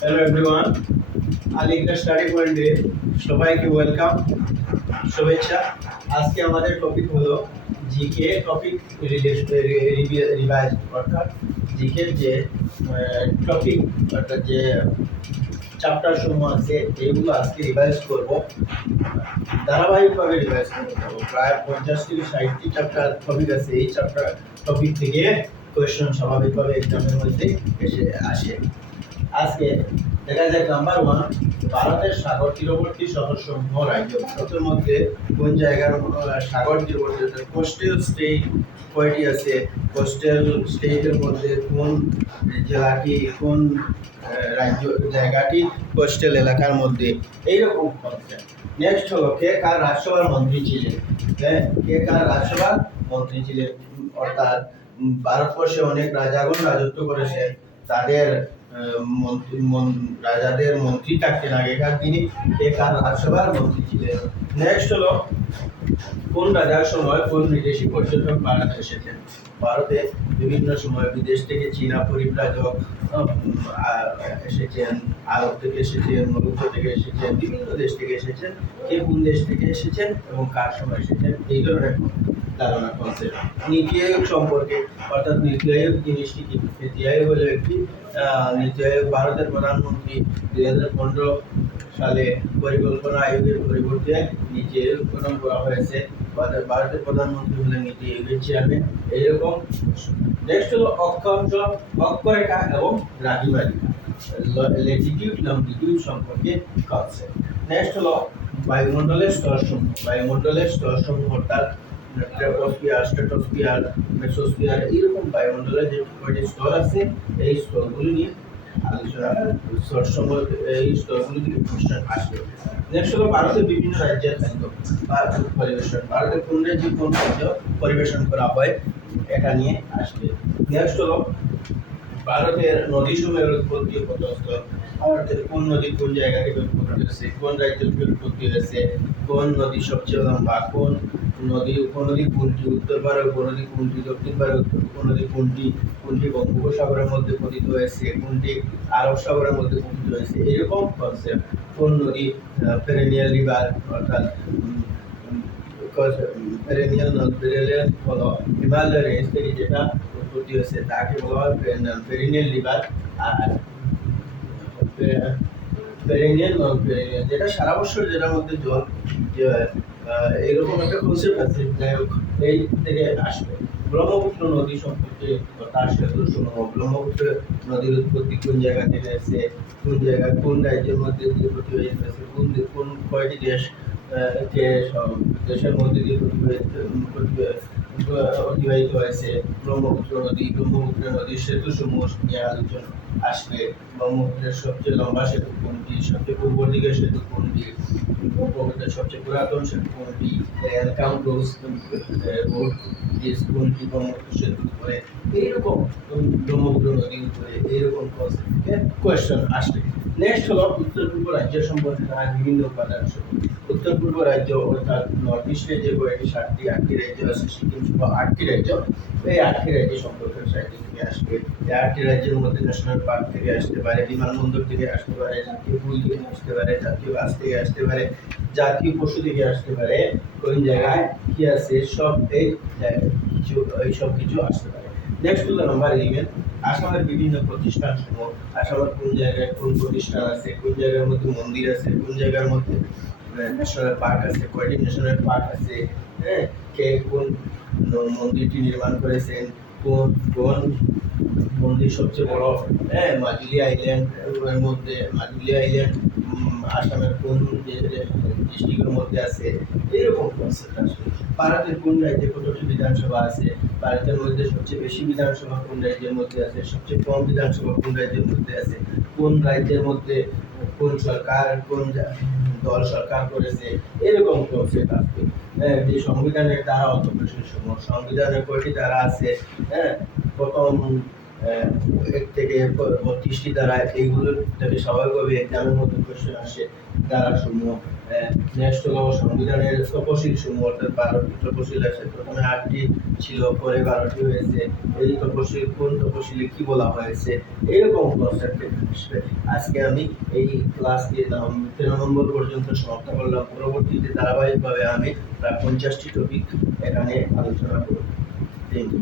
Hello everyone Aligarh study পয়েন্টে সবাইকে welcome শুভেচ্ছা। আজকে আমাদের টপিক হলো জিকে টপিক রিভাইজ অর্থাৎ জিকে যে টপিক অর্থাৎ যে চ্যাপ্টার সমূহ আছে এইগুলো আজকে রিভাইজ করব। ধারাবাহিকভাবে রিভাইজ করতে হবে প্রায় পঞ্চাশ থেকে ষাটটি চ্যাপ্টার টপিক আছে। এই চ্যাপ্টার টপিক থেকে কোয়েশ্চেন স্বাভাবিকভাবে এক্সামের মধ্যে এসে আসে। আজকে দেখা যাক নাম্বার ওয়ান ভারতের সাগর তীরবর্তী শহরসমূহ রাজ্য। ভারতের মধ্যে কোন জায়গার সাগর তীরবর্তী কোস্টাল স্টেট কয়টি আছে? কোস্টাল স্টেটের মধ্যে কোন জেলাটি, কোন রাজ্য, জায়গাটি কোস্টাল এলাকার মধ্যে? এইরকম কনসেপ্ট নেক্সট হলো, কে কার রাজ্যসভার মন্ত্রী ছিলেন? হ্যাঁ কে কার রাজ্যসভার মন্ত্রী ছিলেন? অর্থাৎ ভারতবর্ষে অনেক রাজাগণ রাজত্ব করেছেন। তাদের রাজাদের মন্ত্রী থাকতেন আগেকার দিনে। কে কার রাজ্যসভার মন্ত্রী ছিলেন? নেক্সট হলো, কোন রাজার সময় কোন বিদেশি পর্যটক ভারতে এসেছেন? ভারতে বিভিন্ন সময় বিদেশ থেকে চীনা পরিব্রাজক এসেছেন, আরব থেকে এসেছেন মরুক্কো থেকে এসেছেন, বিভিন্ন দেশ থেকে এসেছেন। কে কোন দেশ থেকে এসেছেন এবং কার সময় এসেছেন? এই ধরনের ধারণা কনসেপ্ট নীতি আয়োগ সম্পর্কে, অর্থাৎ নীতি আয়োগ জিনিসটি কি? নীতি আয়োগ হলো একটি নীতি আয়োগ ভারতের প্রধানমন্ত্রী দুই হাজার পনেরো সালে পরিকল্পনা আয়োগের পরিবর্তে নীতি আয়োগ গঠন করা হয়েছে। ভারতের ভারতের প্রধানমন্ত্রী হলেন নীতি আয়োগের চেয়ারম্যান এইরকম নেক্সট হলো অক্ষাংশ, অক্ষরেখা এবং রেখা লেটিটিউড লংটিটিউড সম্পর্কে কনসেপ্ট নেক্সট হলো বায়ুমণ্ডলের স্তরসমূহ। বায়ুমণ্ডলের স্তরসমূহ অর্থাৎ ট্রাপোস্ফিয়ার স্ট্র্যাটোস্ফিয়ার মেসোস্ফিয়ার এইরকম বায়ুমণ্ডলে যে কয়টি স্তর আছে, এই স্তরগুলি নিয়ে আলোচনা সময় এই স্তরগুলি থেকে অনুষ্ঠান আসবে। নেক্সট হলো ভারতের বিভিন্ন রাজ্যের খাদ্য বা পরিবেশন। ভারতের কোন রাজ্যে কোন খাদ্য পরিবেশন করা হয়, এটা নিয়ে আসবে। নেক্সট হলো ভারতের নদী সমূহের উৎপত্তি প্রথমস্থল ভারতের কোন নদী কোন জায়গা থেকে উৎপত্তি হয়েছে কোন রাজ্য থেকে উৎপত্তি হয়েছে কোন নদী সবচেয়ে লম্বা, কোন নদী উপনদী কোনটি উত্তর ভারত উপনদী কোনটি দক্ষিণ ভারত উপনদী কোনটি কোনটি বঙ্গোপসাগরের মধ্যে পতিত হয়েছে, কোনটি আরব সাগরের মধ্যে পতিত হয়েছে, এরকম কনসেপ্ট কোন নদী পেরেনিয়াল রিভার অর্থাৎ পেরেনিয়াল নদ পেরেনিয়াল হলো হিমালয় রেঞ্জ থেকে যেটা উৎপত্তি হয়েছে তাকে বলা হয় পেরেনিয়াল রিভার আর পেরেনিয়াল নন পেরেনিয়াল যেটা সারা বছর যেটার মধ্যে জল এরকম একটা কনসেপ্ট আছে, যাই হোক, এই থেকে আসবে। ব্রহ্মপুত্র নদী সম্পর্কে কথা আসলে তো ব্রহ্মপুত্র নদীর উৎপত্তি কোন জায়গা থেকে কোন জায়গা, কোন রাজ্যের মধ্যে হয়েছে কোন কোন কয়টি দেশ দেশের মধ্যে দিয়ে অতিবাহিত হয়েছে ব্রহ্মপুত্র নদী ব্রহ্মপুত্র নদীর সেতু সমূহ নিয়ে আলোচনা। আসবে। ব্রহ্মপুত্রের সবচেয়ে লম্বা সেতু কোনটি? সবচেয়ে পূর্ব দিকের সেতু কোনটি? ব্রহ্মপুত্রের সবচেয়ে পুরাতন সেতু কোনটি? এলকাম কোনটি? ব্রহ্মপুত্র সেতুর উপরে এইরকম ব্রহ্মপুত্র নদীর উপরে এইরকম কোয়েশ্চেন আসবে। নেক্সট হলো উত্তর পূর্ব রাজ্য সম্পর্কে তার বিভিন্ন উপাদান উত্তর পূর্ব রাজ্য অর্থাৎ নর্থ ইস্টে যে কয়েকটি সাতটি আটটি রাজ্য আছে, সিকিম সহ আটটি রাজ্য, এই আটটি রাজ্য সম্পর্কে সাহিত্য থেকে আসবে। আটটি রাজ্যের মধ্যে ন্যাশনাল পার্ক থেকে আসতে পারে, বিমানবন্দর থেকে আসতে পারে, জাতীয় ফুল থেকে আসতে পারে, জাতীয় গাছ থেকে আসতে পারে, জাতীয় পশু থেকে আসতে পারে, কোন জায়গায় কি আছে, সব এই কিছু, এই সব কিছু আসতে পারে। নেক্সট হলো নাম্বার ইলেভেন আসামের বিভিন্ন প্রতিষ্ঠান সমূহ আসামের কোন জায়গায় কোন প্রতিষ্ঠান আছে, কোন জায়গার মধ্যে মন্দির আছে, কোন জায়গার মধ্যে ন্যাশনাল পার্ক আছে, কয়টি ন্যাশনাল পার্ক আছে হ্যাঁ কে কোন মন্দিরটি নির্মাণ করেছেন কোন কোন মন্দির সবচেয়ে বড়? হ্যাঁ মাজুলি আইল্যান্ড, এর মধ্যে, মাজুলি আইল্যান্ড আসামের কোন ডিস্ট্রিক্টের মধ্যে আছে এইরকম কনসেপ্ট আসবে ভারতের কোন রাজ্যে কতটি বিধানসভা আছে? ভারতের মধ্যে সবচেয়ে বেশি বিধানসভা কোন রাজ্যের মধ্যে আছে? সবচেয়ে কম বিধানসভা কোন রাজ্যের মধ্যে আছে? কোন রাজ্যের মধ্যে কোন সরকার, কোন দল সরকার করেছে, এরকম করছে আসবে হ্যাঁ যে সংবিধানের দ্বারা অত সংবিধানের কয়টি দ্বারা আছে হ্যাঁ প্রথম থেকে বত্রিশটি দ্বারা এইগুলোর থেকে স্বাভাবিকভাবে এক্সামের মধ্যে কোয়েশ্চেন আসে, দ্বারা সমূহ হলো সংবিধানের তপশিল সমূহ, অর্থাৎ বারোটি তপশিল আছে। প্রথমে আটটি ছিল, পরে বারোটি হয়েছে। এই তপশিল কোন তপশিলে কি বলা হয়েছে? এরকম কনসেপ্টে আসবে। আজকে আমি এই ক্লাস তেরো নম্বর পর্যন্ত সমাপ্ত করলাম। পরবর্তীতে ধারাবাহিকভাবে আমি প্রায় পঞ্চাশটি টপিক এখানে আলোচনা করব। Thank you